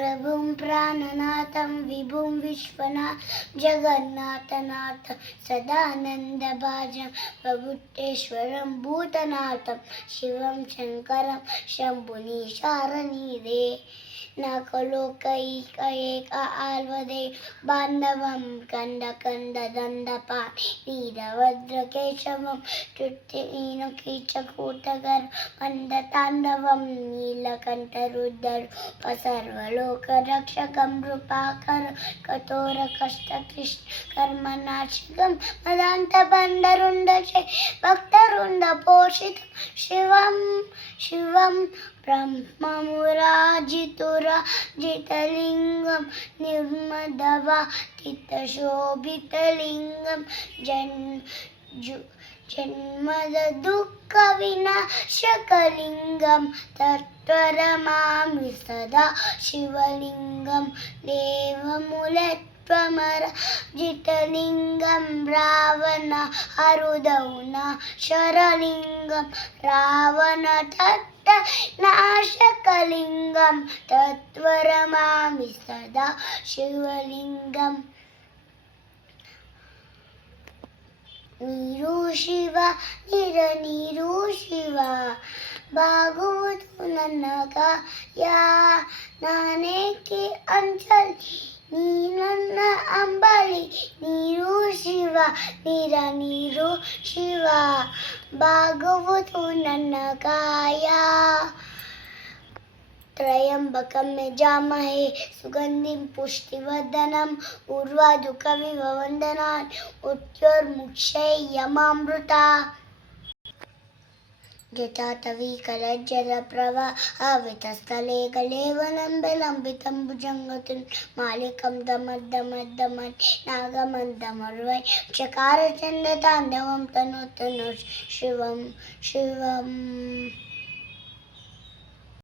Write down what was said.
प्रभुं प्राणनाथं विभुं विश्वनाथं जगन्नाथनाथं सदानन्दभाजं प्रभुतेश्वरं भूतनाथं शिवं शङ्करं शम्भुनीशारनीरे नाकलोकैक एक आल्वदे बान्धवं कंद कंद दंडपाणि वीरभद्रकेशवं कीचकूटकर मन्दताण्डवं नीलकण्ठरुद्ररूपसर्वलोकरक्षकं नृपाकर कठोरकष्टकृष्णकर्मनाशकं मदान्तबन्धरुण्डशे भक्तवृन्दपोषितं शिवं ब्रह्ममुराजितुराजितलिङ्गं निर्मदवातितशोभितलिङ्गं जन्मदुःखविनाशकलिङ्गं तत्त्वरमामि सदा शिवलिङ्गं देवमूलत्वमराजितलिङ्गं रावणहृदौनाशरलिङ्गं रावणतत्त्वनाशकलिङ्गं तत्त्वरमामि सदा शिवलिङ्गम् ನೀರು ಶಿವ ನೀರು ಶಿವ ಬಾಗುವುದು ನನ್ನ ಕಾಯ ನಾನೇಕೆ ಅಂಜಲಿ ನೀ ನನ್ನ ಅಂಬಲಿ ನೀರು ಶಿವ ನೀರು ಶಿವ ಬಾಗುವುದು ನನ್ನ ಕಾಯ त्रयंबकं यजामहे सुगन्धिं पुष्टिवर्धनम् उर्वारुकमिव वन्दनानि मृत्योर्मुक्षयमामृता जटाटवीकलज्जलप्रवाहवितस्थले कलेवलम्बितं भुजङ्गतुं मालिकं दमद्दमद्दमन् नागमन्दमर्वै चकारचण्डताण्डवं तनोतु शिवम्